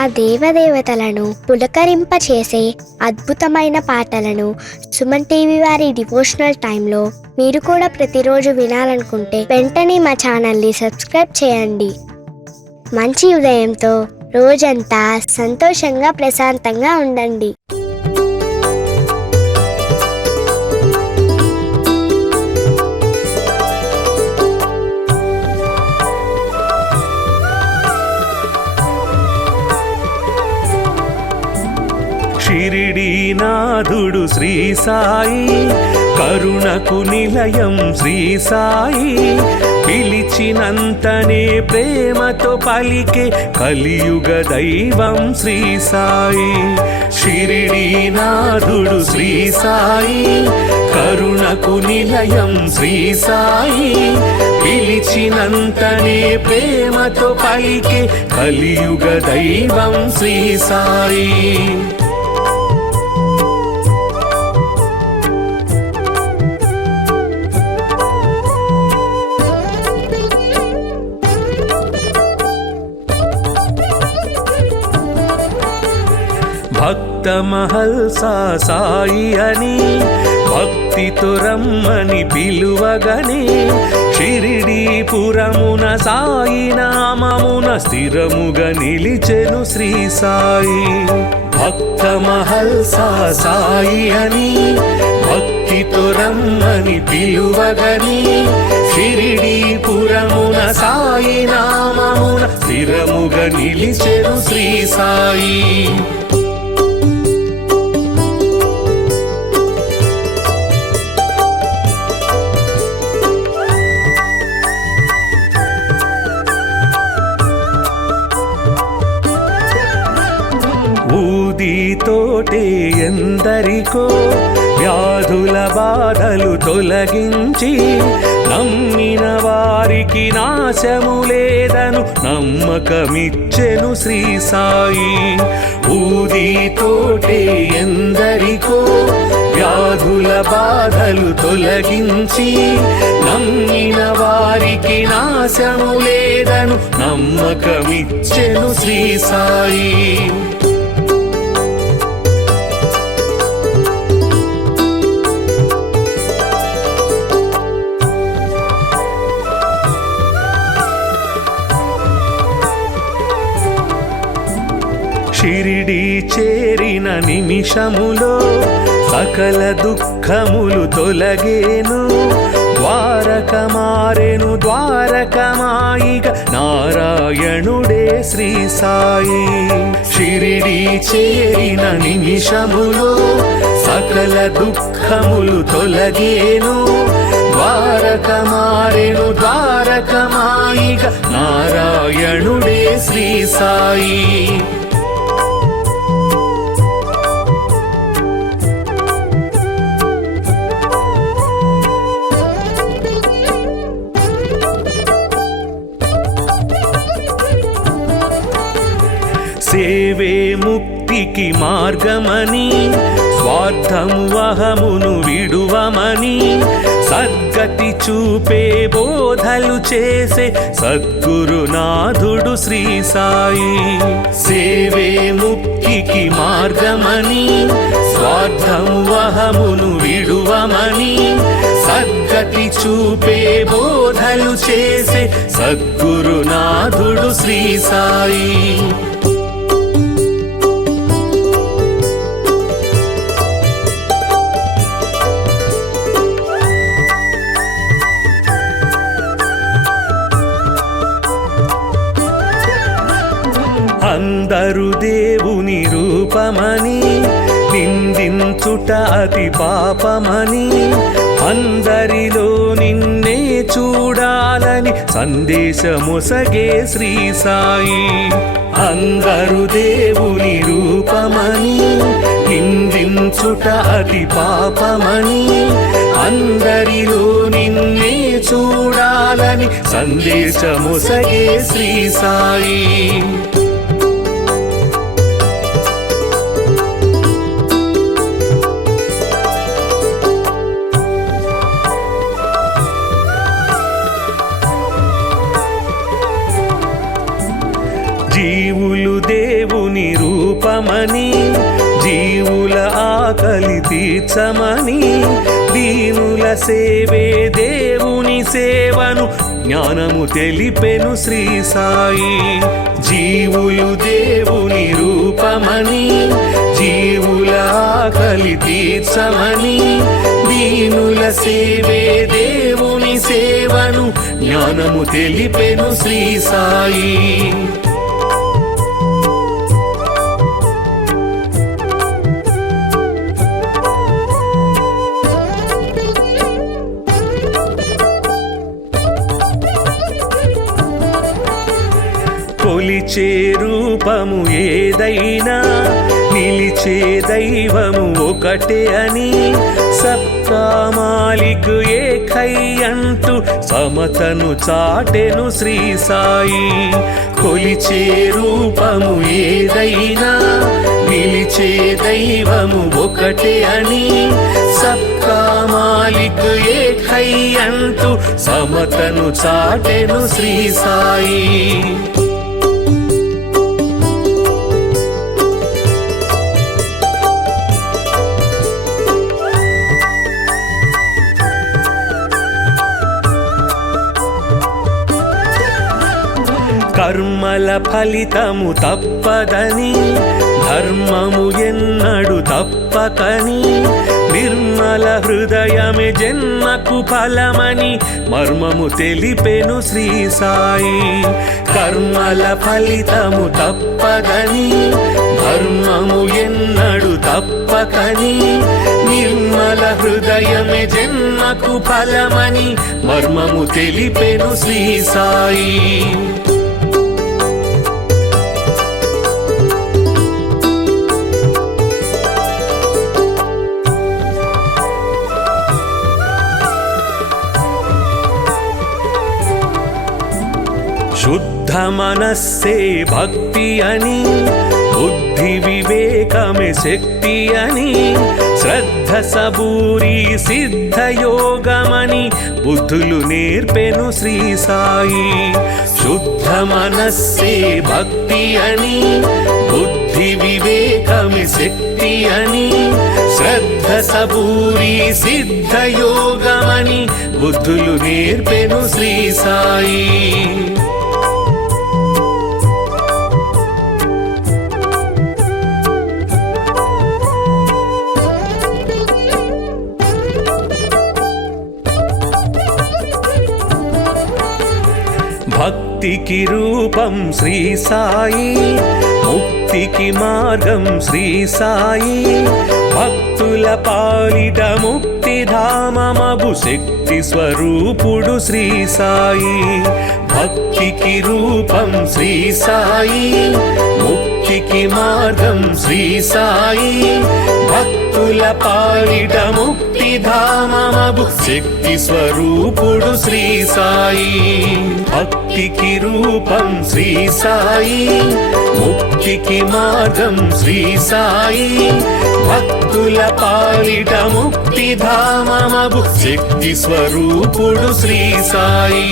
ఆ దేవదేవతలను పులకరింపచేసే అద్భుతమైన పాటలను సుమన్ టీవీ వారి డివోషనల్ టైంలో మీరు కూడా ప్రతిరోజు వినాలనుకుంటే వెంటనే మా ఛానల్ని సబ్స్క్రైబ్ చేయండి. మంచి ఉదయంతో రోజంతా సంతోషంగా ప్రశాంతంగా ఉండండి. షిరిడీనాథుడు శ్రీ సాయి, కరుణకు నిలయం శ్రీ సాయి, పిలిచినంతనే ప్రేమతో పలికే కలియుగ దైవం శ్రీ సాయి. షిరిడీనాథుడు శ్రీ సాయి, కరుణకు నిలయం శ్రీ సాయి, పిలిచినంతనే ప్రేమతో పలికే కలియుగ దైవం శ్రీ సాయి. భక్త మహల్సా సాయి అని భక్తితో రమ్మని పిలువగనే, షిరిడీపురమున సాయి నామమున స్థిరముగా నిలిచెను శ్రీ సాయి. భక్త మహల్సా సాయి అని భక్తితో రమ్మని పిలువగనే, షిరిడీపురమున సాయి నామమున స్థిరముగా నిలిచెను శ్రీ సాయి. ఊదితోటే ఎందరికో వ్యాధుల బాధలు తొలగించి, నమ్మిన వారికి నాశము లేదను నమ్మకమిచ్చెను శ్రీ సాయి. ఊదితోటే ఎందరికో వ్యాధుల బాధలు తొలగించి, నమ్మిన వారికి నాశము లేదను నమ్మకమిచ్చెను శ్రీ సాయి. షిరిడీ చేరిన నిమిషములో సకల దుఃఖములు తొలగేను, ద్వారక మారెను ద్వారకమాయిగ నారాయణుడే శ్రీ సాయి. షిరిడీ చేరిన నిమిషములో సకల దుఃఖములు తొలగేను, ద్వారక మారెను ద్వారకమాయిగ నారాయణుడే శ్రీ సాయి. సేవే ముక్తికి మార్గమని, స్వార్థము అహమును విడువమని, సద్గతి చూపే బోధలు చేసే సద్గురునాథుడు శ్రీ సాయి. సేవే ముక్తికి మార్గమని, స్వార్థము అహమును విడువమని, సద్గతి చూపే బోధలు చేసే సద్గురునాథుడు శ్రీ సాయి. అందరు దేవుని రూపమని నిందించుట అతి పాపమని, అందరిలో నిన్నే చూడాలని సందేశమొసగే శ్రీ సాయి. అందరు దేవుని రూపమని నిందించుట అతి పాపమని, అందరిలో నిన్నే చూడాలని సందేశమొసగే శ్రీ సాయి. జీవులు దేవుని రూపమని జీవుల ఆకలి తీర్చమని దీనుల సేవే దేవుని సేవను జ్ఞానము తెలిపెను శ్రీ సాయి. జీవులు దేవుని రూపమని జీవుల ఆకలి తీర్చమని దీనుల సేవే దేవుని సేవను జ్ఞానము తెలిపెను శ్రీ సాయి. కొలిచే రూపము ఏదైనా నిలిచే దైవము ఒకటే అని సబ్కా మాలిక్ ఏకై అంటూ సమతను చాటెను శ్రీ సాయి. కొలిచే రూపము ఏదైనా నిలిచే దైవము ఒకటే అని సబ్కా మాలిక్ ఏకై అంటూ సమతను చాటెను శ్రీ సాయి. కర్మల ఫలితము తప్పదని ధర్మము ఎన్నడు తప్పకని నిర్మల హృదయమే జన్మకు ఫలమని మర్మము తెలిపెను శ్రీ సాయి. కర్మల ఫలితము తప్పదని ధర్మము ఎన్నడు తప్పకని నిర్మల హృదయమే జన్మకు ఫలమని మర్మము తెలిపెను శ్రీ సాయి. శుద్ధ మనస్సే భక్తి అని బుద్ధి వివేకమే శక్తి అని శ్రద్ధ సబూరి సిద్ధ యోగమని బుద్ధులు నేర్పెను శ్రీ సాయి. శుద్ధ మనస్సే భక్తి అని బుద్ధి వివేకమే శక్తి అని శ్రద్ధ సబూరి సిద్ధ యోగమని బుద్ధులు నేర్పెను శ్రీ సాయి. భక్తికి రూపం శ్రీ సాయి, ముక్తికి మార్గం శ్రీ సాయి. భక్తుల పాలిట ముక్తి ధామమగు శక్తి స్వరూపుడు శ్రీ సాయి. భక్తికి రూపం శ్రీ సాయి, ముక్తికి మార్గం శ్రీ సాయి. భక్తుల పాలిట ముక్తి ధామమగు శక్తి స్వరూపుడు శ్రీ సాయి. భక్తికి రూపం శ్రీ సాయి, ముక్తికి మార్గం శ్రీ సాయి. భక్తుల పాలిట ముక్తి ధామమగు శక్తి స్వరూపుడు శ్రీ సాయి.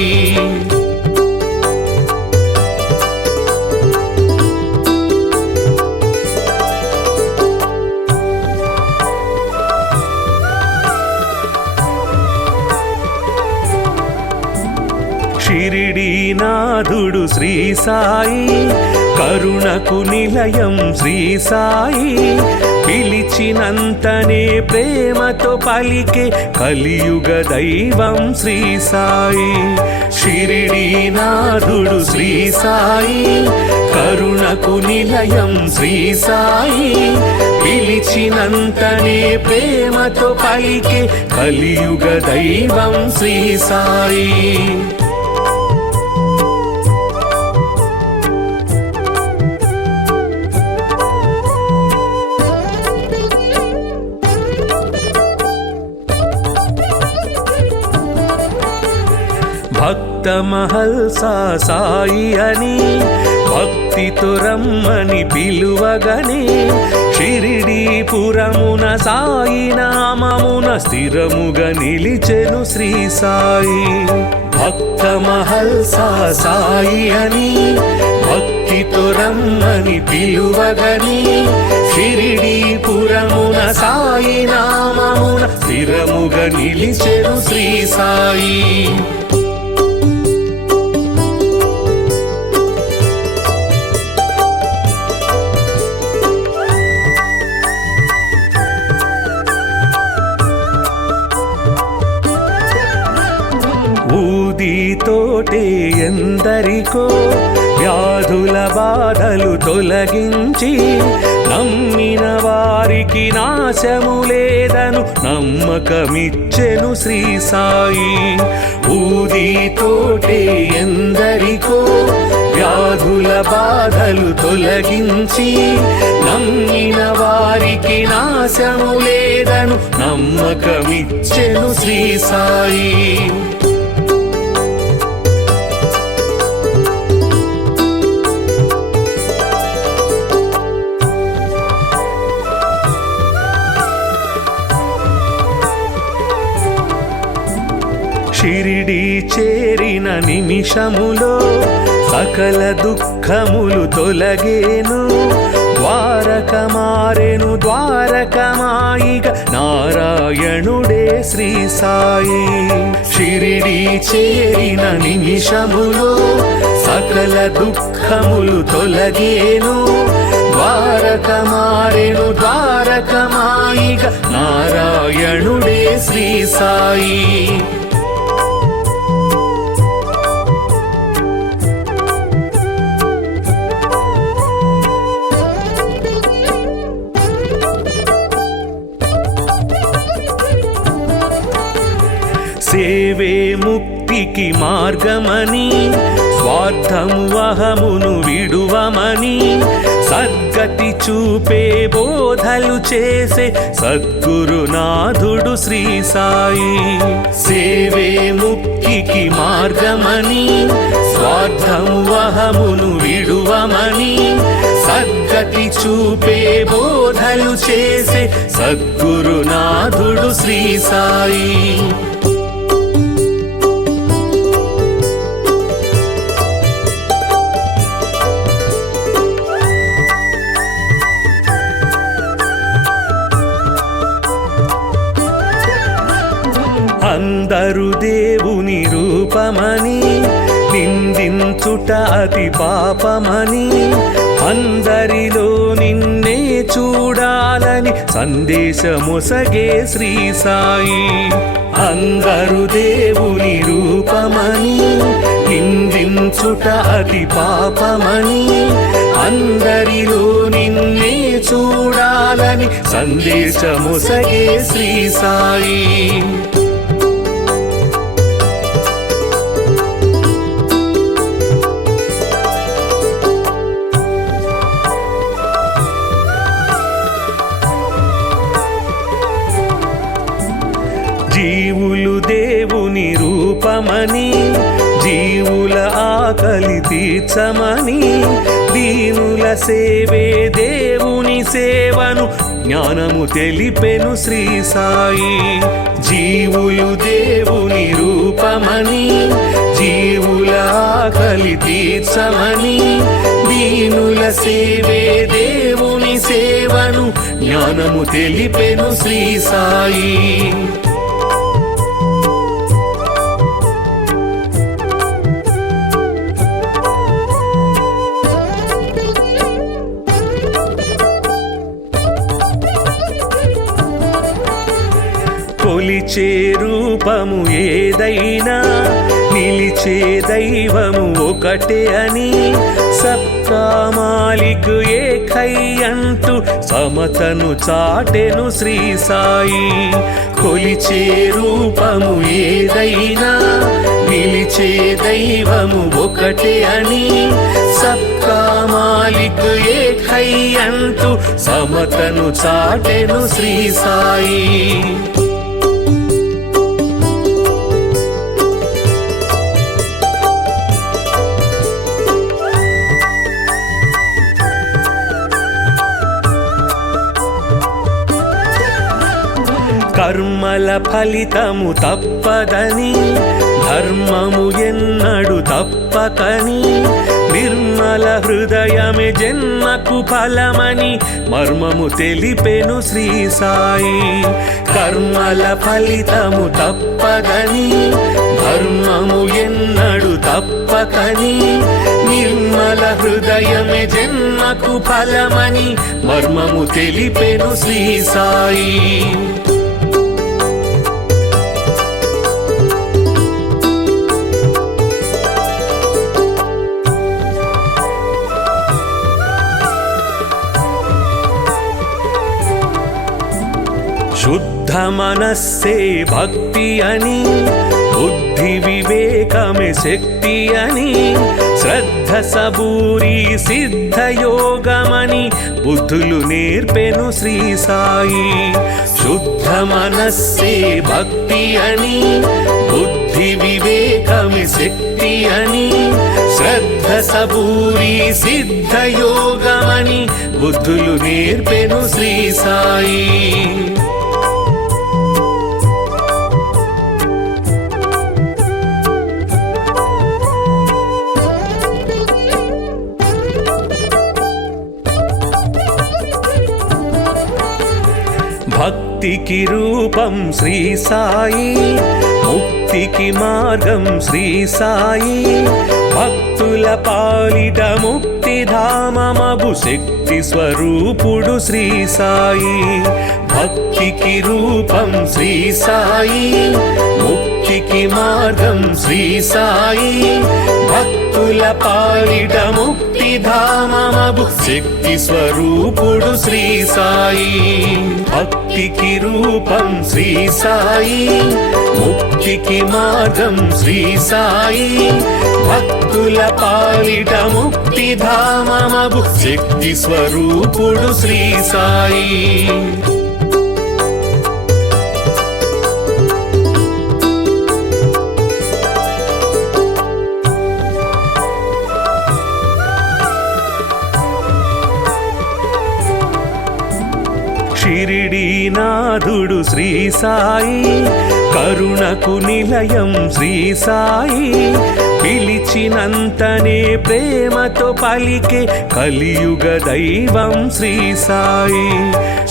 షిరిడీనాథుడు శ్రీ సాయి, కరుణకు నిలయం శ్రీ సాయి. పిలిచినంతనే ప్రేమతో పలికే కలియుగ దైవం శ్రీ సాయి. షిరిడీనాథుడు శ్రీ సాయి, కరుణకు నిలయం శ్రీ సాయి. పిలిచినంతనే ప్రేమతో పలికే కలియుగ దైవం శ్రీ సాయి. భక్త మహల్సా సాయి అని భక్తితో రమ్మని పిలువగని షిరిడీపురమున సాయి నామమున స్థిరముగా నిలిచెను శ్రీ సాయి. భక్త మహల్సా సాయి అని భక్తితో అని పిలువగని షిరిడీపురమున సాయి నామమున స్థిరముగా నిలిచెను శ్రీ సాయి. ఊదితోటే ఎందరికో వ్యాధుల బాధలు తొలగించి నమ్మిన వారికి నాశము లేదను నమ్మకమిచ్చెను శ్రీ సాయి. ఊదితోటే ఎందరికో వ్యాధుల బాధలు తొలగించి నమ్మిన వారికి నాశము లేదను నమ్మకమిచ్చెను శ్రీ సాయి. షిరిడి చేరిన నిమిషములో సకల దుఃఖములు తొలగేను. ద్వారక మారెను ద్వారకమాయిగ నారాయణుడే శ్రీ సాయి. షిరిడి చేరిన నిమిషములో సకల దుఃఖములు తొలగేను. ద్వారక మారెను ద్వారకమాయిగ నారాయణుడే శ్రీ సాయి. సేవే ముక్తికి మార్గమని స్వార్థము అహమును విడువమని సద్గతి చూపే బోధలు చేసే సద్గురునాథుడు శ్రీ సాయి. సేవే ముక్తికి మార్గమని స్వార్థము అహమును విడువమని సద్గతి చూపే బోధలు చేసే సద్గురునాథుడు శ్రీ సాయి. అందరు దేవుని రూపమని నిందించుట అతి పాపమని అందరిలో నిన్నే చూడాలని సందేశమొసగే శ్రీ సాయి. అందరు దేవుని రూపమని నిందించుట అతి పాపమని అందరిలో నిన్నే చూడాలని సందేశమొసగే శ్రీ సాయి. జీవులు దేవుని రూపమని జీవుల ఆకలి తీర్చమని దీనుల సేవే దేవుని సేవను జ్ఞానము తెలిపెను శ్రీ సాయి. జీవులు దేవుని రూపమని జీవుల ఆకలి తీర్చమని దీనుల సేవే దేవుని సేవను జ్ఞానము తెలిపెను శ్రీ సాయి. కొలిచే రూపము ఏదైనా నిలిచే దైవము ఒకటే అని సబ్కా మాలిక్ ఏకై అంటూ సమతను చాటెను శ్రీ సాయి. కొలిచే రూపము ఏదైనా నిలిచే దైవము ఒకటే అని సబ్కా మాలిక్ ఏకై అంటూ సమతను చాటెను శ్రీ సాయి. కర్మల ఫలితము తప్పదని ధర్మము ఎన్నడు తప్పకని నిర్మల హృదయమే జన్మకు ఫలమని మర్మము తెలిపెను శ్రీ సాయి. కర్మల ఫలితము తప్పదని, ధర్మము ఎన్నడు తప్పకని, నిర్మల హృదయమే జన్మకు ఫలమని మర్మము తెలిపెను శ్రీ సాయి. శుద్ధ మనస్సే భక్తి అని, బుద్ధి వివేకమే శక్తి అని, శ్రద్ధ సబూరి సిద్ధ యోగమని బుద్ధులు నేర్పెను శ్రీ సాయి. శుద్ధ మనస్సే భక్తి అని, బుద్ధి వివేకమే శక్తి అని, శ్రద్ధ సబూరి సిద్ధ యోగమని బుద్ధులు నేర్పెను శ్రీ సాయి. భక్తికి రూపం శ్రీ సాయి, ముక్తికి మార్గం శ్రీ సాయి, భక్తుల పాలిట ముక్తిధామమగు శక్తి స్వరూపుడు శ్రీ సాయి. భక్తికి రూపం శ్రీ సాయి, ముక్తికి మార్గం శ్రీ సాయి, భక్తుల పాలిట ముక్తిధామమగు శక్తి స్వరూపుడు శ్రీ సాయి. భక్తికి రూపం శ్రీ సాయి, ముక్తికి మార్గం శ్రీ సాయి, భక్తుల పాలిట ముక్తిధామమగు శక్తి స్వరూపుడు శ్రీ సాయి. షిరిడీనాథుడు శ్రీ సాయి, కరుణకు నిలయం శ్రీ సాయి, పిలిచినంతనే ప్రేమతో పలికే కలియుగ దైవం శ్రీ సాయి.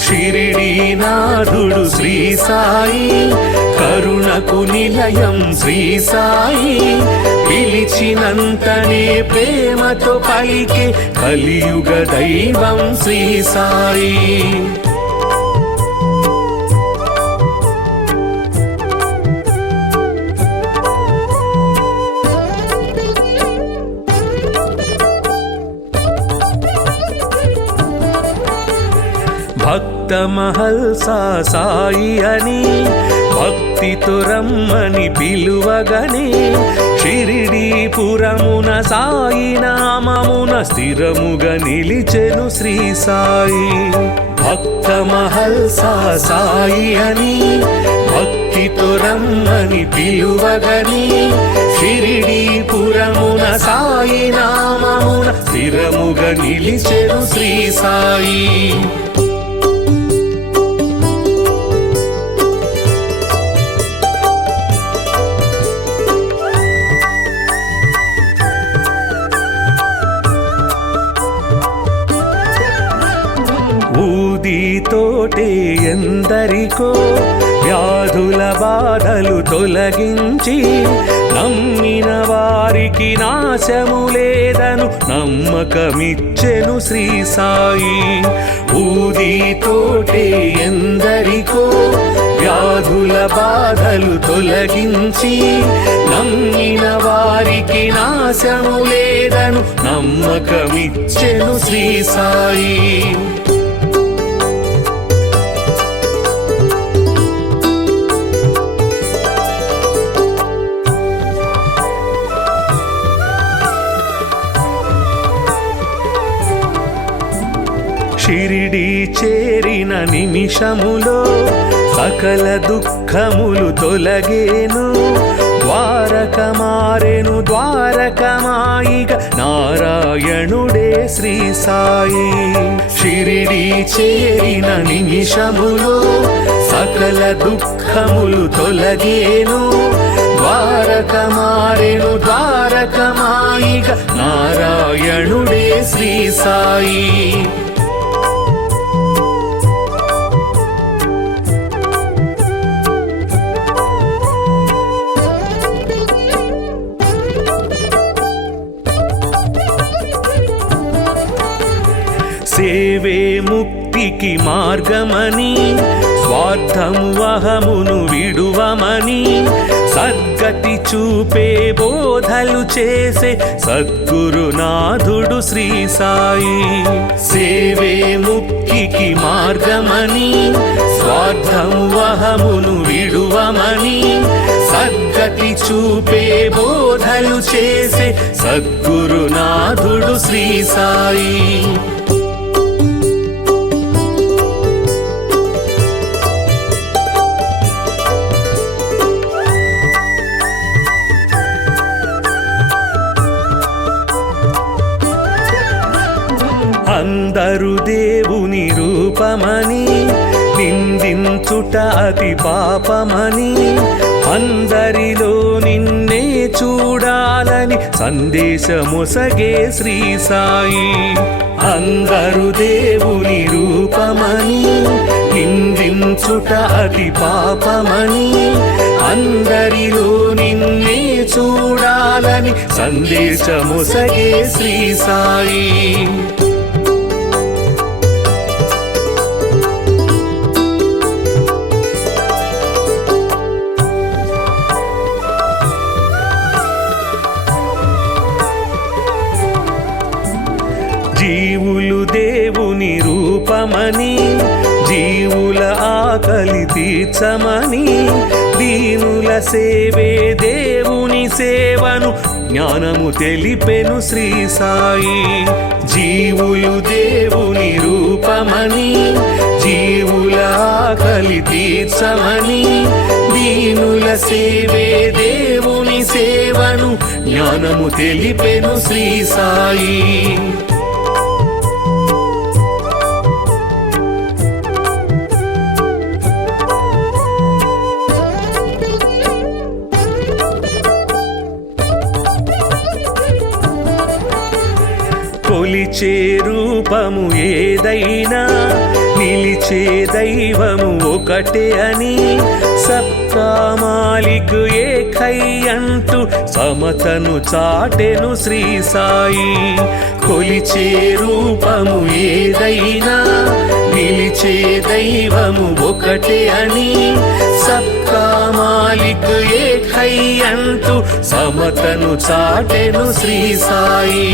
షిరిడీనాథుడు శ్రీ సాయి, కరుణకు నిలయం శ్రీ సాయి, పిలిచినంతనే ప్రేమతో పలికే కలియుగ దైవం శ్రీ సాయి. భక్త మహల్సా సాయి అని భక్తితో రమ్మని పిలువగనే, షిరిడీపురమున సాయి నామమున స్థిరముగా నిలిచెను శ్రీ సాయి. భక్త మహల్సా సాయి అని భక్తితో రమ్మని పిలువగనే, షిరిడీపురమున సాయి నామమున స్థిరముగా నిలిచెను శ్రీ సాయి. ఊదితోటే ఎందరికో వ్యాధుల బాధలు తొలగించి, నమ్మిన వారికి నాశము లేదను నమ్మకమిచ్చెను శ్రీ సాయి. ఊదితోటే ఎందరికో వ్యాధుల బాధలు తొలగించి, నమ్మిన వారికి నాశము లేదను నమ్మకమిచ్చెను శ్రీ సాయి. షిరిడీ చేరిన నిమిషములో సకల దుఃఖములు తొలగేను, ద్వారక మారెను ద్వారకమాయిగ నారాయణుడే శ్రీ సాయి. షిరిడీ చేరిన నిమిషములో సకల దుఃఖములు తొలగేను, ద్వారకమారెను ద్వారకమాయిగ నారాయణుడే శ్రీ సాయి. సేవే ముక్తికి మార్గమని స్వార్థము అహమును విడువమని సద్గతి చూపే బోధలు చేసే సద్గురునాథుడు శ్రీ సాయి. సేవే ముక్తికి మార్గమని స్వార్థము అహమును విడువమని సద్గతి చూపే బోధలు చేసే సద్గురునాథుడు శ్రీ సాయి. అందరు దేవుని రూపమని నిందించుట అతి పాపమని అందరిలో నిన్నే చూడాలని సందేశమొసగే శ్రీ సాయి. అందరు దేవుని రూపమని నిందించుట అతి పాపమని అందరిలో నిన్నే చూడాలని సందేశమొసగే శ్రీ సాయి. జీవులు దేవుని రూపమని జీవుల ఆకలి తీర్చమని దీనుల సేవే దేవుని సేవను జ్ఞానము తెలిపెను శ్రీ సాయి. జీవులు దేవుని రూపమని జీవుల ఆకలి తీర్చమని దీనుల సేవే దేవుని సేవను జ్ఞానము తెలిపెను శ్రీ సాయి. కొలిచే రూపము ఏదైనా నిలిచే దైవము ఒకటే అని సబ్కా మాలిక్ ఏకై అంటూ సమతను చాటెను శ్రీ సాయి. కొలిచే రూపము ఏదైనా నిలిచే దైవము ఒకటే అని సబ్కా మాలిక్ ఏకై అంటూ సమతను చాటెను శ్రీ సాయి.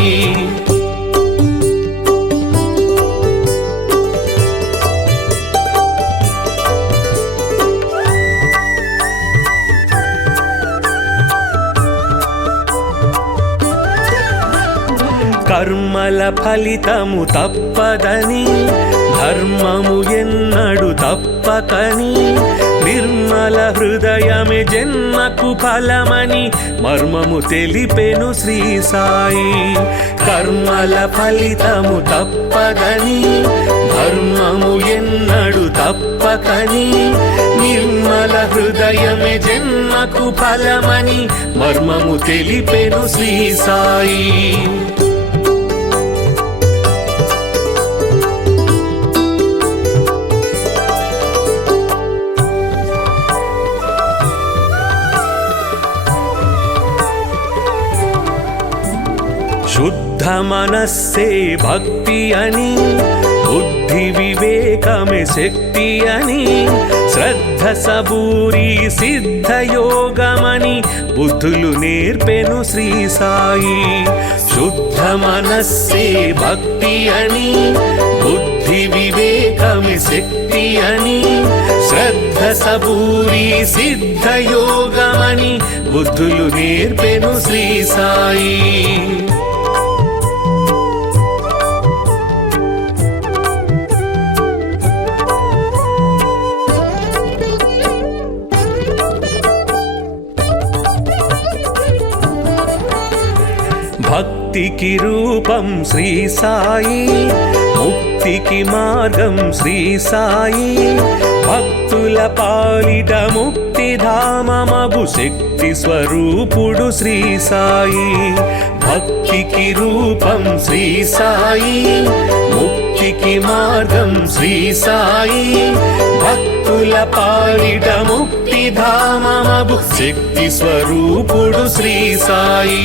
కర్మల ఫలితము తప్పదని ధర్మము ఎన్నడు తప్పకని నిర్మల హృదయమే జన్మకు ఫలమని మర్మము తెలిపెను శ్రీ సాయి. కర్మల ఫలితము తప్పదని ధర్మము ఎన్నడు తప్పకని నిర్మల హృదయమే జన్మకు ఫలమని మర్మము తెలిపెను శ్రీ సాయి. శుద్ధ మనస్సే భక్తి అని బుద్ధి వివేకమే శక్తి అని శ్రద్ధ సబూరి సిద్ధ యోగమని బుద్ధులు నేర్పెను శ్రీ సాయి. శుద్ధ మనస్సే భక్తి అని బుద్ధి వివేకమే శక్తి అని శ్రద్ధ సబూరి సిద్ధ యోగమని బుద్ధులు నేర్పెను శ్రీ సాయి. భక్తికి రూపం శ్రీ సాయి, ముక్తికి మార్గం శ్రీ సాయి భక్తుల పాలిట ముక్తిధామమగు శక్తి స్వరూపుడు శ్రీ సాయి భక్తికి రూపం శ్రీ సాయి ముక్తికి మార్గం శ్రీ సాయి భక్తుల పాలిట ముక్తిధామమగు శక్తి స్వరూపుడు శ్రీ సాయి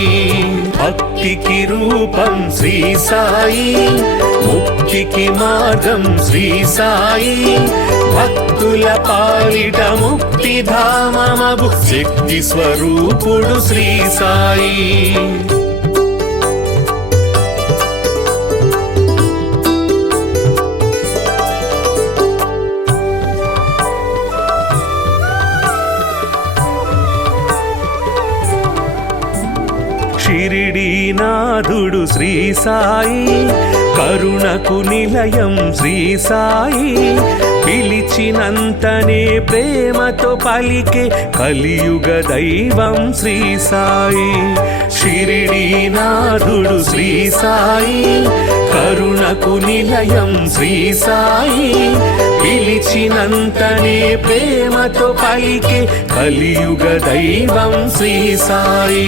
భక్తికి రూపం శ్రీ సాయి ముక్తికి మార్గం శ్రీ సాయి భక్తుల పాలిట ముక్తిధామమగు శక్తి స్వరూపుడు శ్రీ సాయి షిరిడీనాథుడు శ్రీ సాయి కరుణకు నిలయం శ్రీ సాయి పిలిచినంతనే ప్రేమతో పలికే కలియుగ దైవం శ్రీ సాయి షిరిడీనాథుడు శ్రీ సాయి కరుణకు నిలయం శ్రీ సాయి పిలిచినంతనే ప్రేమతో పలికే కలియుగ దైవం శ్రీ సాయి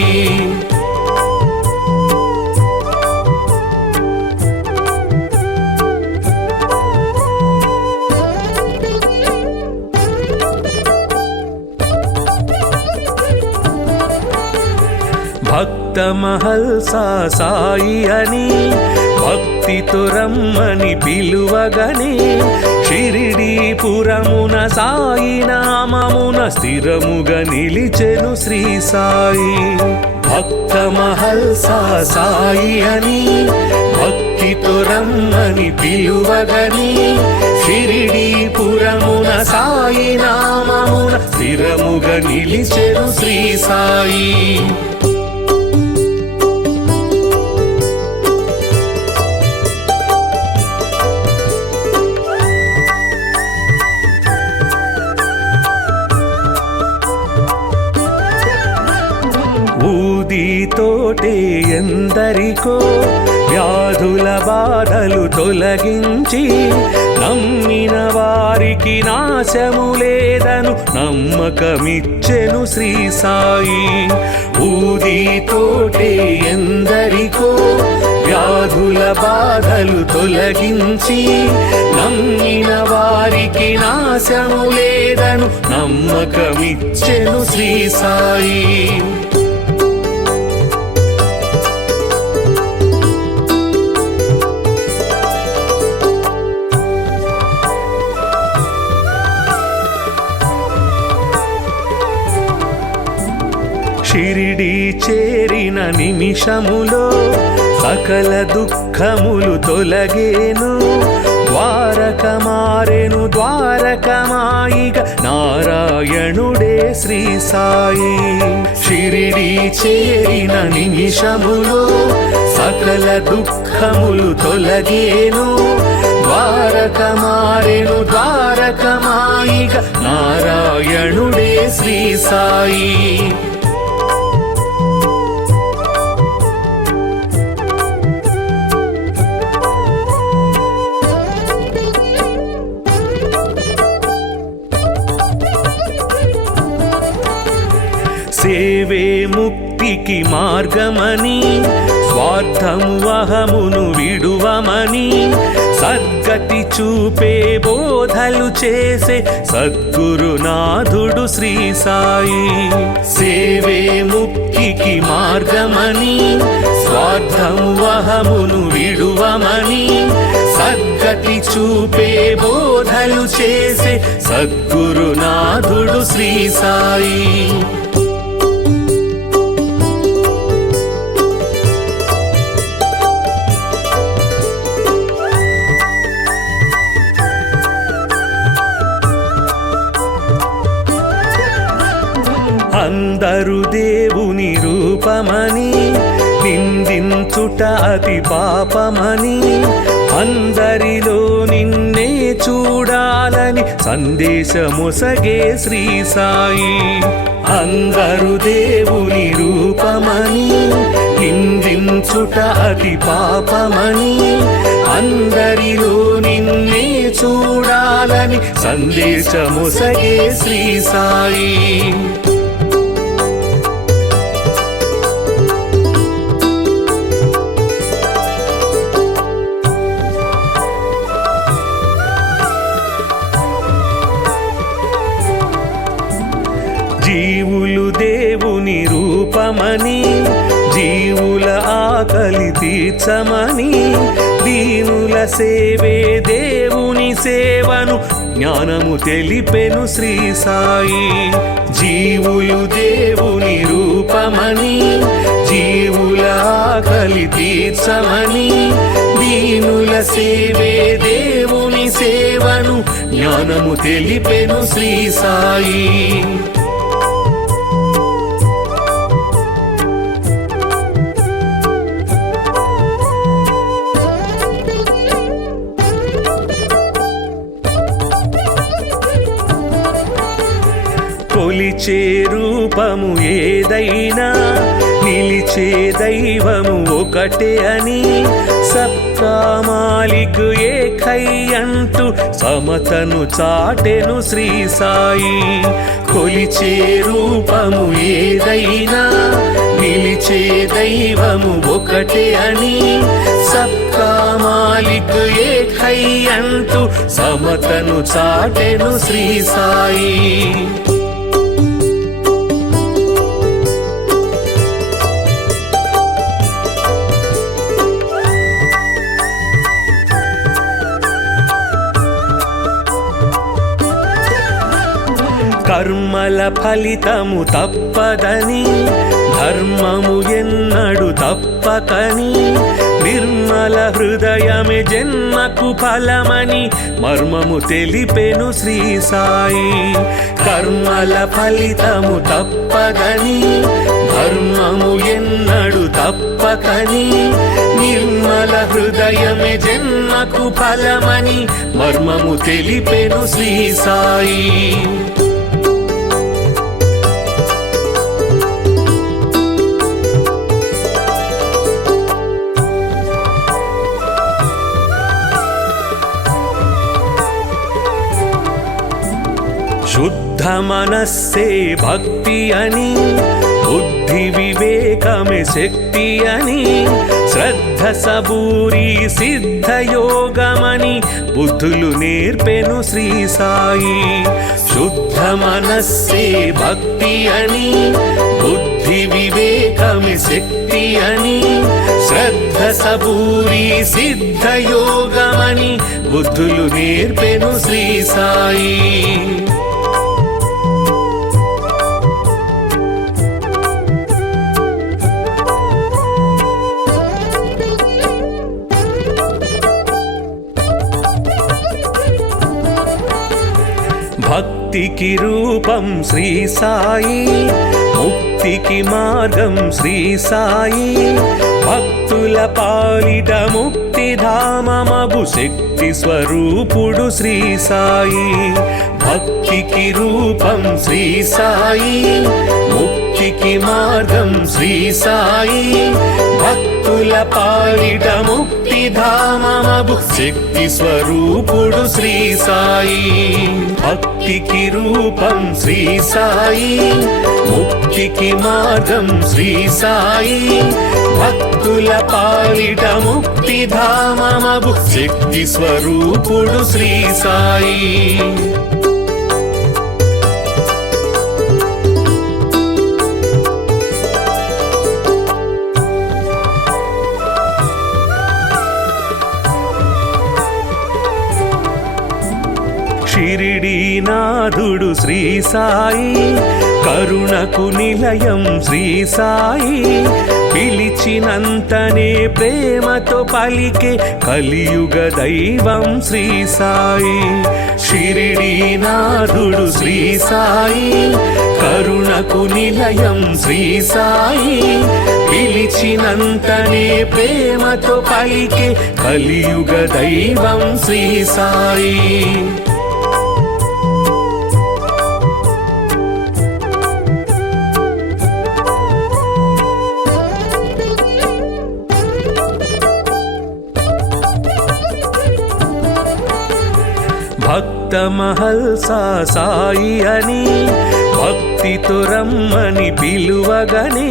భక్త మహల్సా సాయి అని భక్తితో రమ్మని పిలువగనే షిరిడీపురమున సాయి నామమున స్థిరముగా నిలిచెను శ్రీ సాయి భక్త మహల్సా సాయి అని భక్తితో రమ్మని పిలువగనే షిరిడీపురమున సాయి నామమున స్థిరముగా నిలిచెను శ్రీ సాయి ఊదితోటే ఎందరికో వ్యాధుల బాధలు తొలగించి నమ్మిన వారికి నాశము లేదను నమ్మకమిచ్చెను శ్రీ సాయి ఊదితోటే ఎందరికో వ్యాధుల బాధలు తొలగించి నమ్మిన వారికి నాశము లేదను నమ్మకమిచ్చెను శ్రీ సాయి షిరిడీ చేరిన నిమిషములో సకల దుఃఖములు తొలగేను ద్వారక మారెను ద్వారకమాయిగ నారాయణుడే శ్రీ సాయి షిరిడీ చేరిన నిమిషములో సకల దుఃఖములు తొలగేను ద్వారక మారెను ద్వారకమాయిగ నారాయణుడే శ్రీ సాయి సేవే ముక్తికి మార్గమని స్వార్థము అహమును విడువమని సద్గతి చూపే బోధలు చేసే సద్గురునాథుడు శ్రీ సాయి సేవే ముక్తికి మార్గమని స్వార్థము అహమును విడువమని సద్గతి చూపే బోధలు చేసే సద్గురునాథుడు శ్రీ సాయి అందరు దేవుని రూపమని నిందించుట అతి పాపమని అందరిలో నిన్నే చూడాలని సందేశమొసగే శ్రీ సాయి అందరు దేవుని రూపమని నిందించుట అతి పాపమని అందరిలో చూడాలని సందేశమొసగే శ్రీ సాయి. జీవులు దేవుని రూపమని, జీవుల ఆకలి తీర్చమని, దీనుల సేవే దేవుని సేవను జ్ఞానము తెలిపెను శ్రీ సాయి. జీవులు దేవుని రూపమని, జీవుల ఆకలి తీర్చమని, దీనుల సేవే దేవుని సేవను జ్ఞానము తెలిపెను శ్రీ సాయి. కొలిచే రూపము ఏదైనా, నిలిచే దైవము ఒకటే అని, సబ్కా మాలిక్ ఏకై అంటూ సమతను చాటెను శ్రీ సాయి. కొలిచే రూపము ఏదైనా, నిలిచే దైవము ఒకటే అని, సబ్కా మాలిక్ ఏకై అంటూ సమతను చాటెను శ్రీ సాయి. కర్మల ఫలితము తప్పదని, ధర్మము ఎన్నడు తప్పకని, నిర్మల హృదయమే జన్మకు ఫలమని మర్మము తెలిపెను శ్రీ సాయి. కర్మల ఫలితము తప్పదని, ధర్మము ఎన్నడు తప్పకని, నిర్మల హృదయమే జన్మకు ఫలమని మర్మము తెలిపెను శ్రీ సాయి. శుద్ధ మనస్సే భక్తి అని, బుద్ధి వివేకమే శక్తి అని, శ్రద్ధ సబూరి సిద్ధ యోగమని బుద్ధులు నేర్పెను శ్రీ సాయి. శుద్ధ మనస్సే భక్తి అని, బుద్ధి వివేకమే శక్తి అని, శ్రద్ధ సబూరి సిద్ధ యోగమని బుద్ధులు నేర్పెను శ్రీ సాయి. భక్తికి రూపం శ్రీ సాయి, ముక్తికి మార్గం శ్రీ సాయి, భక్తుల పాలిట ముక్తి ధామమగు శక్తి స్వరూపుడు శ్రీ సాయి. భక్తికి రూపం శ్రీ సాయి, ముక్తికి మార్గం శ్రీ సాయి, భక్తుల పాలిట ముక్తి ధామమగు శక్తి స్వరూపుడు శ్రీ సాయి. భక్తికి రూపం శ్రీ సాయి, ముక్తికి మార్గం శ్రీ సాయి, భక్తుల పాలిట ముక్తి ధామమగు శక్తి స్వరూపుడు శ్రీ సాయి. షిరిడీనాథుడు శ్రీ సాయి, కరుణకు నిలయం శ్రీ సాయి, పిలిచినంతనే ప్రేమతో పలికే కలియుగ దైవం శ్రీ సాయి. షిరిడీనాథుడు శ్రీ సాయి, కరుణకు నిలయం శ్రీ సాయి, పిలిచినంతనే ప్రేమతో పలికే కలియుగ దైవం శ్రీ సాయి. భక్తి భక్త మహల్సా సాయి అని భక్తితో రమ్మని పిలువగనే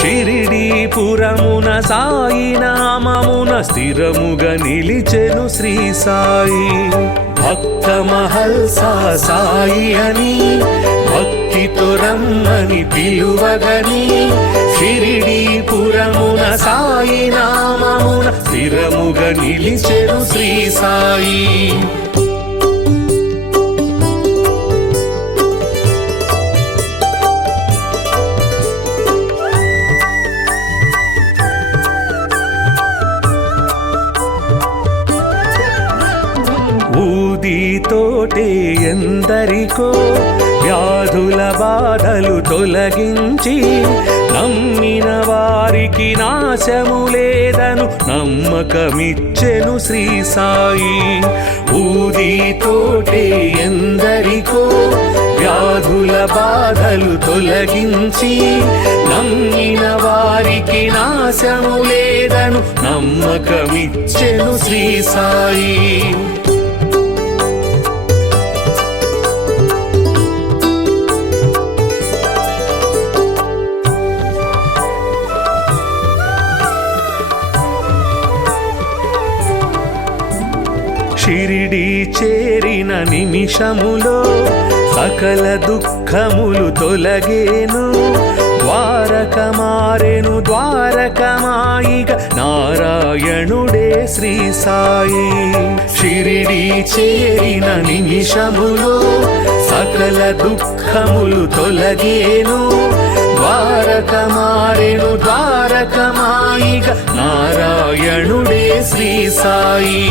షిరిడీపురమున సాయి నామమున స్థిరముగా నిలిచెను శ్రీ సాయి. భక్త మహల్సా సాయి అని భక్తితో రమ్మని పిలువగని షిరిడీపురమున సాయి నామమున స్థిరముగా నిలిచెను శ్రీ సాయి. ఊదితోటే ఎందరికో వ్యాధుల బాధలు తొలగించి నమ్మిన వారికి నాశము లేదను నమ్మకమిచ్చెను శ్రీ సాయి. ఊదితోటే ఎందరికో వ్యాధుల బాధలు తొలగించి నమ్మిన వారికి నాశము లేదను నమ్మకమిచ్చెను శ్రీ సాయి. షిరిడి చేరిన నిమిషములో సకల దుఃఖములు తొలగేను. ద్వారక మారెను ద్వారకమాయిగ నారాయణుడే శ్రీ సాయి. షిరిడి చేరిన నిమిషములో సకల దుఃఖములు తొలగేను. ద్వారక మారెను ద్వారకమాయిగ నారాయణుడే శ్రీ సాయి.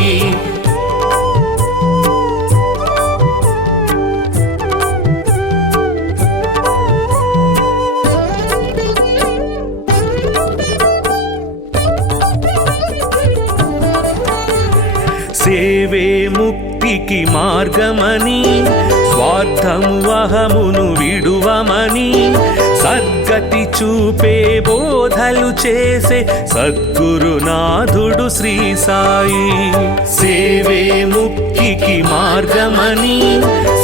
సేవే ముక్తికి మార్గమని స్వార్థము అహమును విడువమని సద్గతి చూపే బోధలు చేసే సద్గురునాథుడు శ్రీ సాయి. సేవే ముక్తికి మార్గమని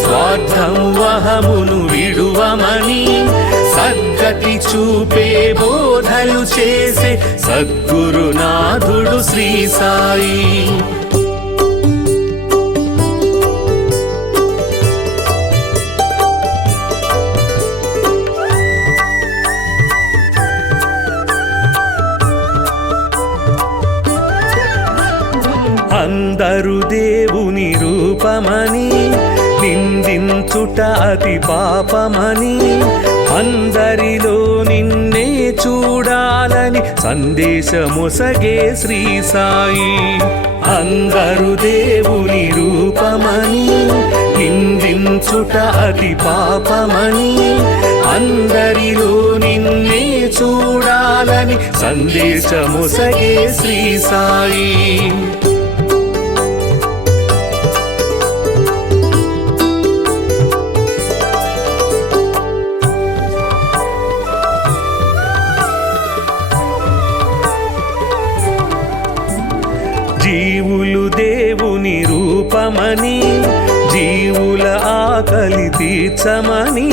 స్వార్థము అహమును విడువమని సద్గతి చూపే బోధలు చేసే సద్గురునాథుడు శ్రీ సాయి. అందరు దేవుని రూపమని నిందించుట అతి పాపమని అందరిలో నిన్నే చూడాలని సందేశమొసగే శ్రీ సాయి. అందరు దేవుని రూపమని నిందించుట అతి పాపమని అందరిలో నిన్నే చూడాలని సందేశమొసగే శ్రీ సాయి. జీవులు దేవుని రూపమని జీవుల ఆకలి తీర్చమని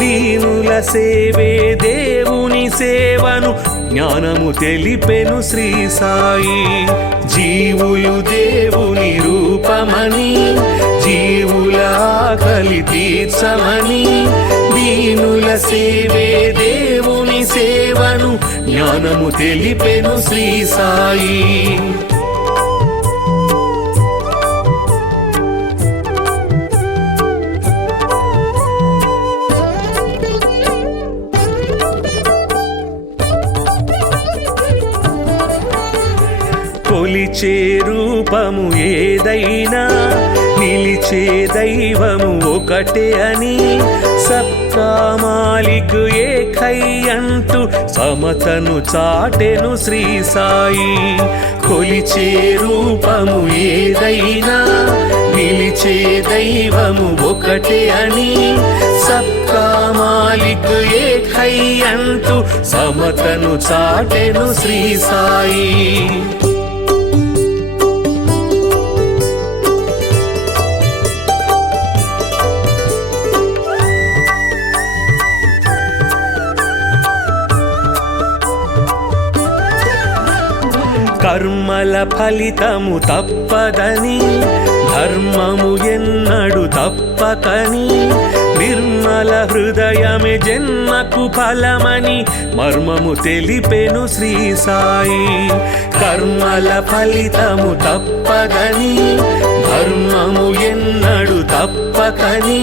దీనుల సేవే దేవుని సేవను జ్ఞానము తెలిపెను శ్రీ సాయి. జీవులు దేవుని రూపమని జీవుల ఆకలి తీర్చమని దీనుల సేవే దేవుని సేవను జ్ఞానము తెలిపెను శ్రీ సాయి. కొలిచే రూపము ఏదైనా నిలిచే దైవము ఒకటే అని సబ్కా మాలిక్ ఏకై అంటూ సమతను చాటెను శ్రీ సాయి. కొలిచే రూపము ఏదైనా నిలిచే దైవము ఒకటే అని సబ్కా మాలిక్ ఏకై అంటూ సమతను చాటెను శ్రీ సాయి. కర్మల ఫలితము తప్పదని, ధర్మము ఎన్నడు తప్పకని, నిర్మల హృదయమే జన్మకు ఫలమని మర్మము తెలిపెను శ్రీ సాయి. కర్మల ఫలితము తప్పదని, ధర్మము ఎన్నడు తప్పకని,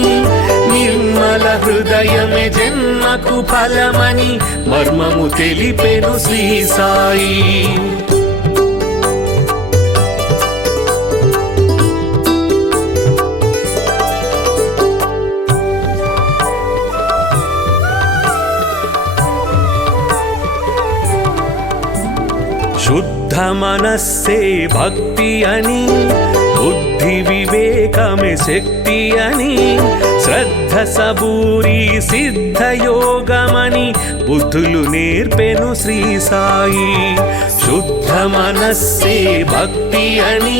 నిర్మల హృదయమే జన్మకు ఫలమని మర్మము తెలిపెను శ్రీ సాయి. శుద్ధ మనస్సే భక్తి అని, బుద్ధి వివేకమే శక్తి అని, శ్రద్ధ సబూరి సిద్ధయోగమని బుద్ధులు నేర్పెను శ్రీ సాయి. శుద్ధ మనస్సే భక్తి అని,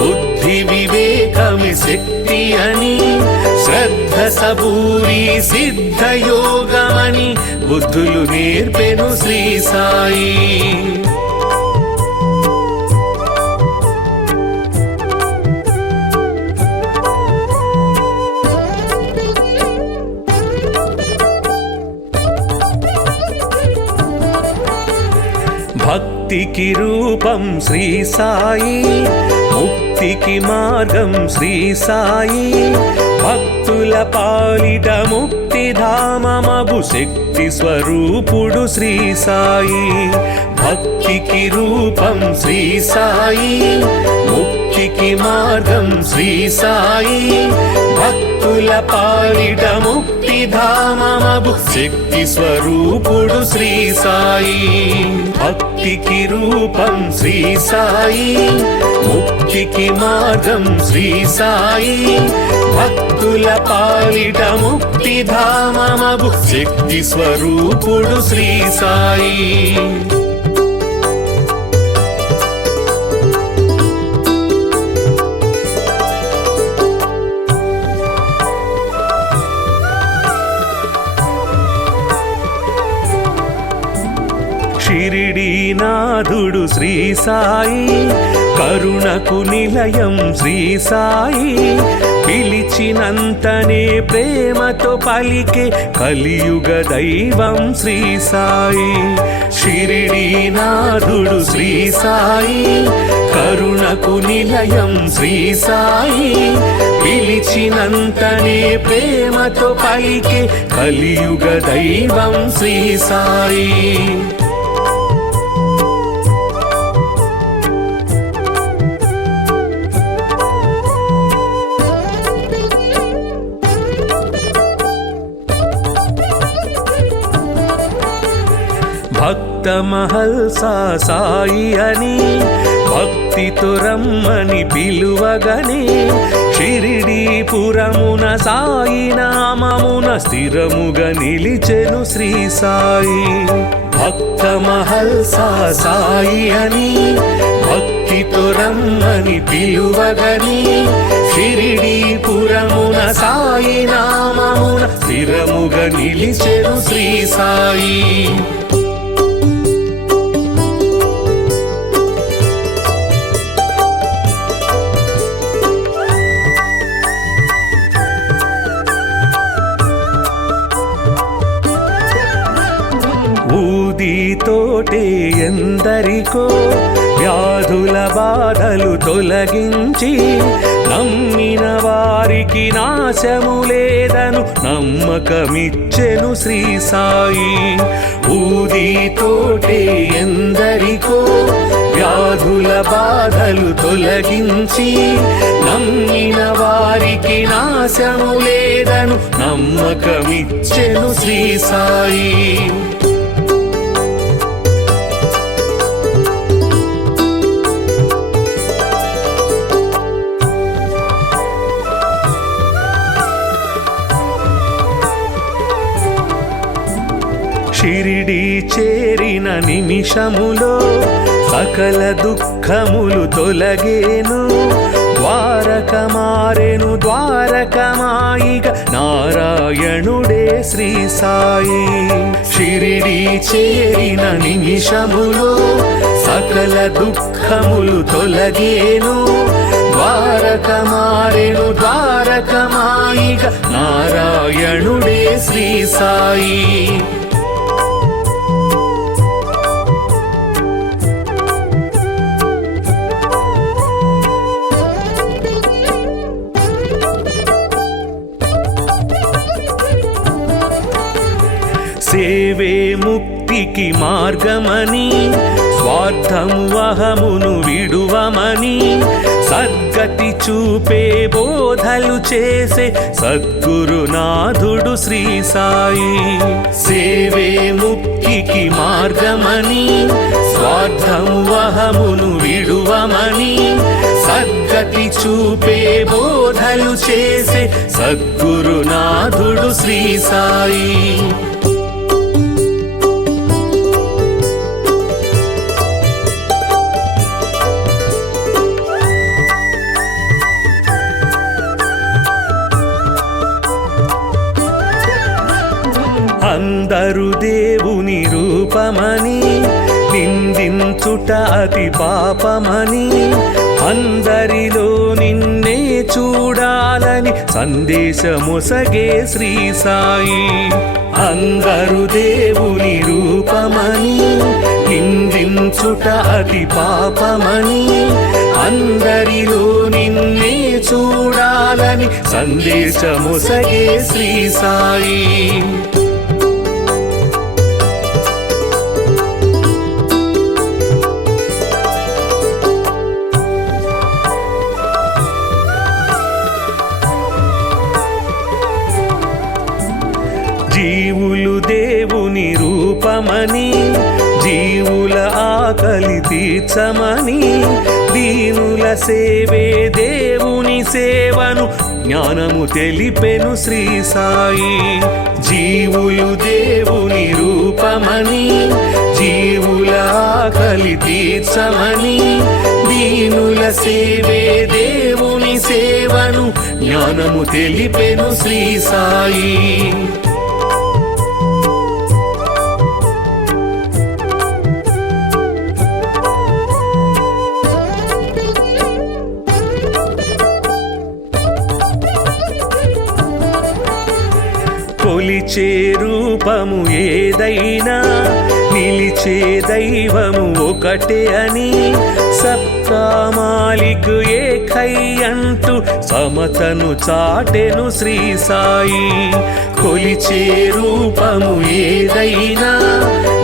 బుద్ధి వివేకమే శక్తి అని, శ్రద్ధ సబూరి సిద్ధయోగమని బుద్ధులు నేర్పెను శ్రీ సాయి. భక్తికి రూపం శ్రీ సాయి, ముక్తికి మార్గం శ్రీ సాయి, భక్తుల పాలిట ముక్తిధామమగు శక్తి స్వరూపుడు శ్రీ సాయి. భక్తికి రూపం శ్రీ సాయి, ముక్తికి మార్గం శ్రీ సాయి, భక్తుల పాలిట ముక్తిధామమగు శక్తి స్వరూపుడు శ్రీ సాయి. భక్తికి రూపం శ్రీ సాయి, ముక్తికి మార్గం శ్రీ సాయి, భక్తుల పాలిట ముక్తిధామమగు శక్తి స్వరూపుడు శ్రీ సాయి. షిరిడీనాథుడు శ్రీ సాయి, కరుణకు నిలయం శ్రీ సాయి, పిలిచినంతనే ప్రేమతో పలికే కలియుగ దైవం శ్రీ సాయి. షిరిడీనాథుడు శ్రీ సాయి, కరుణకు నిలయం శ్రీ సాయి, పిలిచినంతనే ప్రేమతో పలికే కలియుగ దైవం శ్రీ సాయి. భక్త మహల్సా సాయి అని, భక్తితో రమ్మని పిలువగని, షిరిడీపురమున సాయి నామమున స్థిరముగా నిలిచెను శ్రీ సాయి. భక్త మహల్సా సాయి అని, భక్తితో రమ్మని పిలువగని, షిరిడీపురమున సాయి నామమున స్థిరముగా నిలిచెను శ్రీ సాయి. ఊదితోటే ఎందరికో వ్యాధుల బాధలు తొలగించి, నమ్మిన వారికి నాశము లేదను నమ్మకమిచ్చెను శ్రీ సాయి. ఊదితోటే ఎందరికో వ్యాధుల బాధలు తొలగించి, నమ్మిన వారికి నాశము లేదను నమ్మకమిచ్చెను శ్రీ సాయి. షిరిడీ చేరిన నిమిషములో సకల దుఃఖములు తొలగేను, ద్వారక మారెను ద్వారకమాయిగ నారాయణుడే శ్రీ సాయి. షిరిడి చేరిన నిమిషములో సకల దుఃఖములు తొలగేను. ద్వారక మారెను ద్వారకమాయిగ నారాయణుడే శ్రీ సాయి. సేవే ముక్తికి మార్గమని స్వార్థము అహమును విడువమని సద్గతి చూపే బోధలు చేసే సద్గురునాథుడు శ్రీ సాయి. సేవే ముక్తికి మార్గమని స్వార్థము అహమును విడువమని సద్గతి చూపే బోధలు చేసే సద్గురునాథుడు శ్రీ సాయి. అందరు దేవుని రూపమని నిందించుట అతి పాపమని అందరిలో నిన్నే చూడాలని సందేశమొసగే శ్రీ సాయి. అందరు దేవుని రూపమని నిందించుట అతి పాపమని అందరిలో నిన్నే చూడాలని సందేశమొసగే శ్రీ సాయి. జీవులు దేవుని రూపమని జీవుల ఆకలి తీర్చమని దీనుల సేవే దేవుని సేవను జ్ఞానము తెలిపెను శ్రీ సాయి. జీవులు దేవుని రూపమని జీవుల ఆకలి తీర్చమని దీనుల సేవే దేవుని సేవను జ్ఞానము తెలిపెను శ్రీ సాయి. కొలిచే రూపము ఏదైనా నిలిచే దైవము ఒకటే అని సబ్కా మాలిక్ ఏకై అంటూ సమతను చాటెను శ్రీ సాయి. కొలిచే రూపము ఏదైనా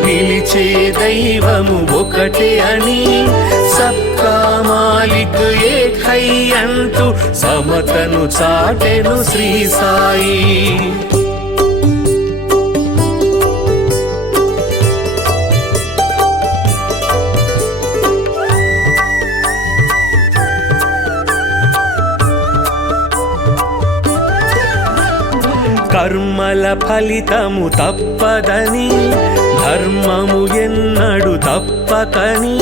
నిలిచే దైవము ఒకటే అని సబ్కా మాలిక్ ఏకై అంటూ సమతను చాటెను శ్రీ సాయి. కర్మల ఫలితము తప్పదని ధర్మము ఎన్నడు తప్పకని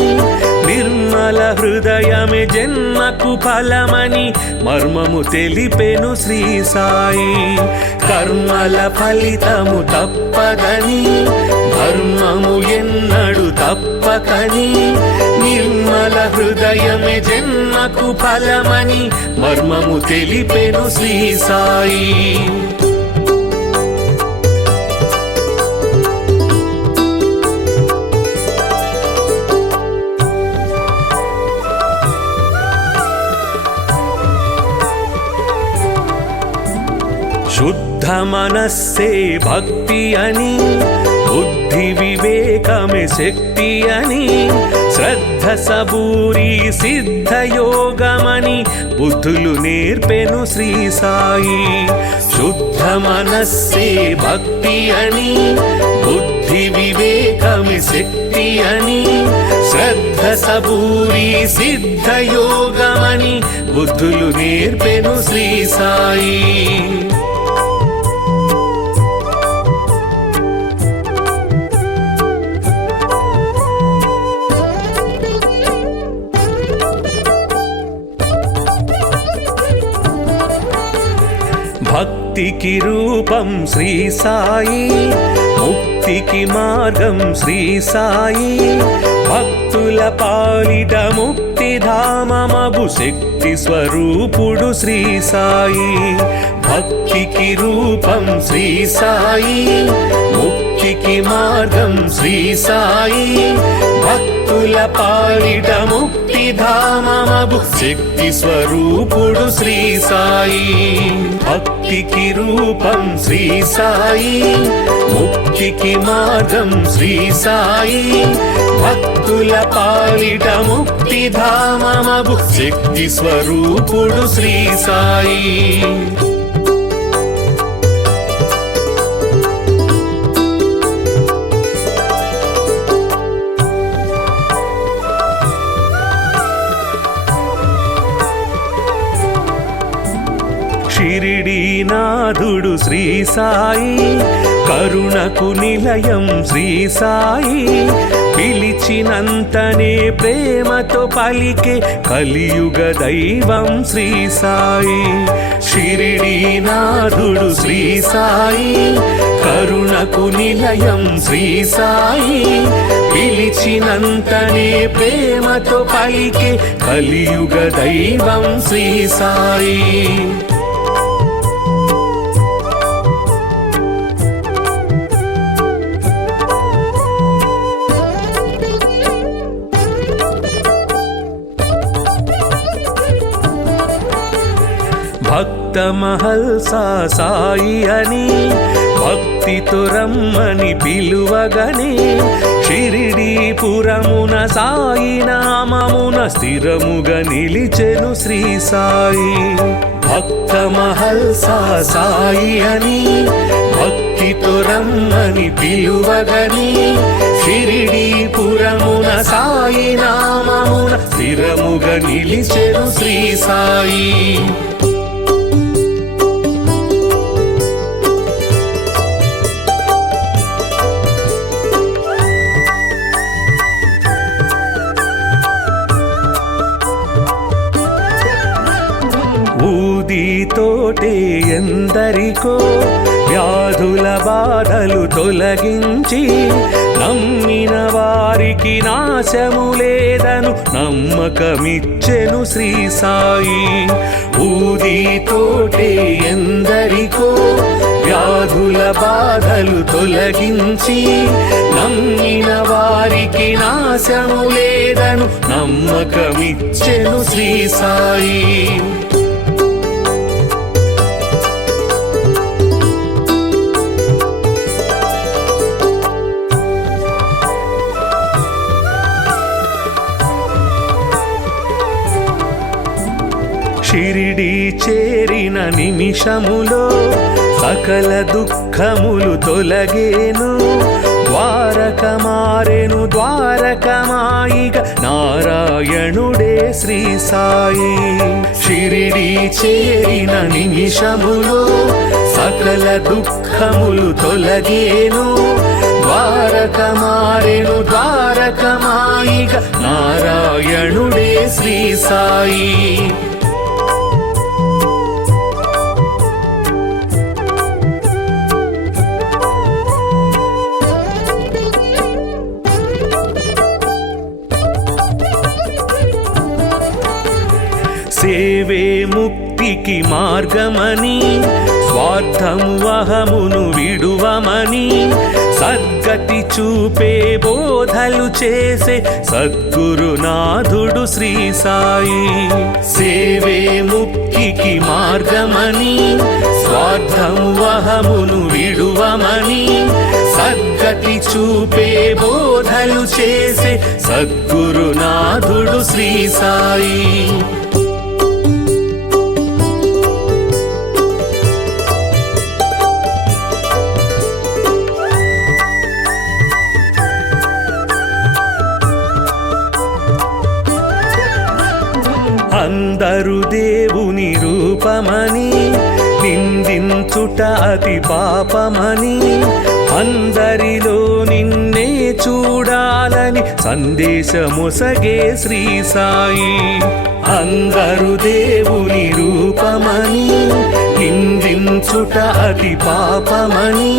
నిర్మల హృదయమే జన్మకు ఫలమని మర్మము తెలిపెను శ్రీ సాయి. కర్మల ఫలితము తప్పదని ధర్మము ఎన్నడు తప్పకని నిర్మల హృదయమే జన్మకు ఫలమని మర్మము తెలిపెను శ్రీ సాయి. శుద్ధ మనస్సే భక్తి అని బుద్ధి వివేకమే శక్తి అని శ్రద్ధ సబూరి సిద్ధ యోగమని బుద్ధులు నేర్పెను శ్రీ సాయి. శుద్ధ మనస్సే భక్తి అని బుద్ధి వివేకమే శక్తి అని శ్రద్ధ సబూరి సిద్ధ యోగమని బుద్ధులు నేర్పెను శ్రీ సాయి. భక్తికి రూపం శ్రీ సాయి, ముక్తికి మార్గం శ్రీ సాయి, భక్తుల పాలిట ముక్తిధామమగు శక్తి స్వరూపుడు శ్రీ సాయి. భక్తికి రూపం శ్రీ సాయి, ముక్తికి మార్గం శ్రీ సాయి, భక్తుల పాలిట ముక్తిధామమగు శక్తి స్వరూపుడు శ్రీ సాయి. భక్తికి రూపం శ్రీ సాయి, ముక్తికి మార్గం శ్రీ సాయి, భక్తుల పాలిట ముక్తిధామమగు శక్తి స్వరూపుడు శ్రీ సాయి. షిరిడీనాథుడు శ్రీ సాయి, కరుణకు నిలయం శ్రీ సాయి, పిలిచినంతనే ప్రేమతో పలికే కలియుగ దైవం శ్రీ సాయి. షిరిడీనాథుడు శ్రీ సాయి, కరుణకు నిలయం శ్రీ సాయి, పిలిచినంతనే ప్రేమతో పలికే కలియుగ దైవం శ్రీ సాయి. భక్త మహల్సా సాయి అని భక్తితో రమ్మని పిలువగనే, షిరిడీపురమున సాయి నామమున స్థిరముగా నిలిచెను శ్రీ సాయి. భక్త మహల్సా సాయి అని భక్తితో రమ్మని పిలువగనే, షిరిడీపురమున సాయి నామమున స్థిరముగా నిలిచెను శ్రీ సాయి. ఊదితోటే ఎందరికో వ్యాధుల బాధలు తొలగించి, నమ్మిన వారికి నాశము లేదను నమ్మకమిచ్చెను శ్రీ సాయి. ఊదితోటే ఎందరికో వ్యాధుల బాధలు తొలగించి, నమ్మిన వారికి నాశము లేదను నమ్మకమిచ్చెను శ్రీ సాయి. షిరిడీ చేరిన నిమిషములో సకల దుఃఖములు తొలగేను, ద్వారక మారెను ద్వారకమాయిగ నారాయణుడే శ్రీ సాయి. షిరిడీ చేరిన నిమిషములో సకల దుఃఖములు తొలగేను, ద్వారక మారెను ద్వారకమాయిగ నారాయణుడే శ్రీ సాయి. సేవే ముక్తికి మార్గమని, స్వార్థము అహమును విడువమని, సద్గతి చూపే బోధలు చేసే సద్గురునాథుడు శ్రీ సాయి. సేవే ముక్తికి మార్గమని, స్వార్థము అహమును విడువమని, సద్గతి చూపే బోధలు చేసే సద్గురునాథుడు శ్రీ సాయి. అందరు దేవుని రూపమని నిందించుట అతి పాపమని, అందరిలో నిన్నే చూడాలని సందేశమొసగే శ్రీ సాయి. అందరు దేవుని రూపమని నిందించుట పూజించుట అతి పాపమని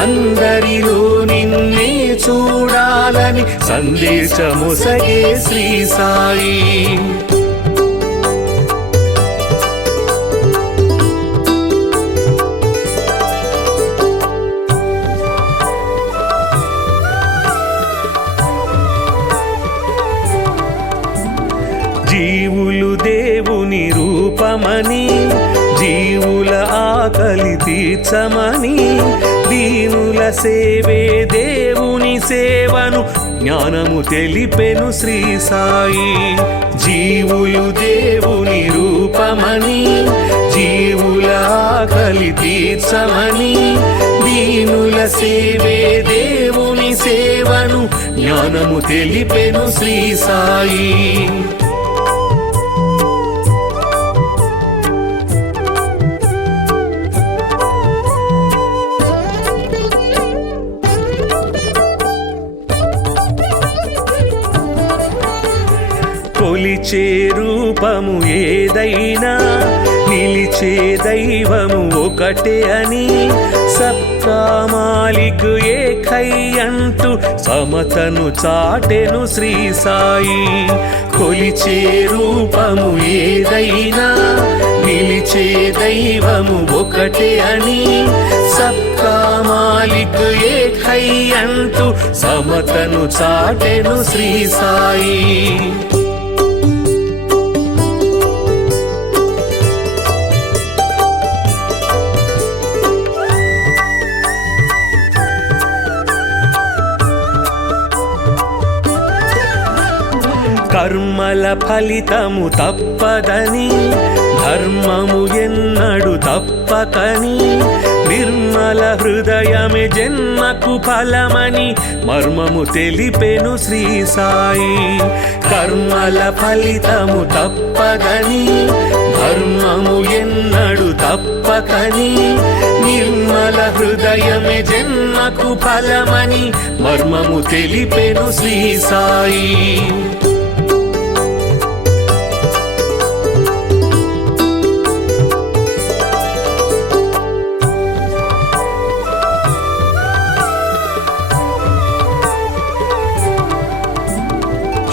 అందరిలో నిన్నే చూడాలని సందేశముసగే శ్రీ సాయి. జీవులు దేవుని రూపమని జీవుల ఆకలి తీర్చమని దీనుల సేవే దేవుని సేవను జ్ఞానము తెలిపెను శ్రీ సాయి. జీవులు దేవుని రూపమని జీవుల ఆకలి తీర్చమని దీనుల సేవే దేవుని సేవను జ్ఞానము తెలిపెను శ్రీ సాయి. కొలిచే రూపము ఏదైనా నిలిచే దైవము ఒకటే అని సబ్కా మాలిక్ ఏకై అంటూ సమతను చాటెను శ్రీ సాయి. కొలిచే రూపము ఏదైనా నిలిచే దైవము ఒకటే అని సబ్కా మాలిక్ ఏకై అంటూ సమతను చాటెను శ్రీ సాయి. కర్మల ఫలితము తప్పదని ధర్మము ఎన్నడు తప్పకని నిర్మల హృదయమే జన్మకు ఫలమని మర్మము తెలిపెను శ్రీ సాయి. కర్మల ఫలితము తప్పదని ధర్మము ఎన్నడు తప్పకని నిర్మల హృదయమే జన్మకు ఫలమని మర్మము తెలిపెను శ్రీ సాయి.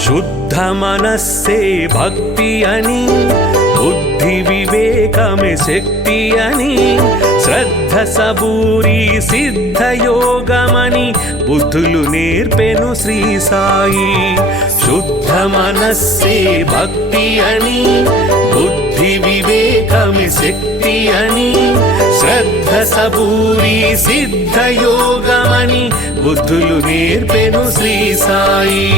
శుద్ధ మనస్సే భక్తి అని బుద్ధి వివేకమే శక్తి అని శ్రద్ధ సబూరి సిద్ధ యోగమని బుద్ధులు నేర్పెను శ్రీ సాయి. శుద్ధ మనస్సే భక్తి అని బుద్ధి వివేకమే శక్తి అని శ్రద్ధ సబూరి సిద్ధ యోగమని బుద్ధులు నేర్పెను శ్రీ సాయి.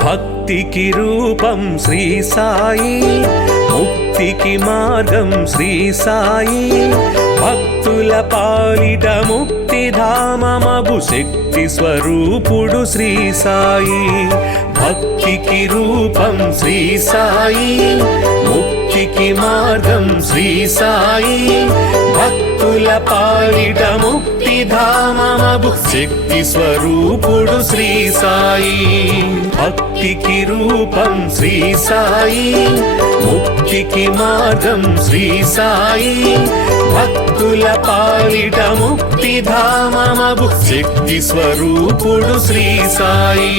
భక్తికి రూపం శ్రీ సాయి, ముక్తికి మార్గం శ్రీ సాయి. భక్తుల పాలిట ముక్తిధామమగు శక్తి స్వరూపుడు శ్రీ సాయి. భక్తికి రూపం శ్రీ సాయి, ముక్తికి మార్గం శ్రీ సాయి. భక్తుల పాలిట ముక్తిధామమగు శక్తి స్వరూపుడు శ్రీ సాయి. భక్తికి రూపం శ్రీ సాయి, ముక్తికి మార్గం శ్రీ సాయి. భక్తుల పాలిట ముక్తిధామమగు శక్తి స్వరూపుడు శ్రీ సాయి.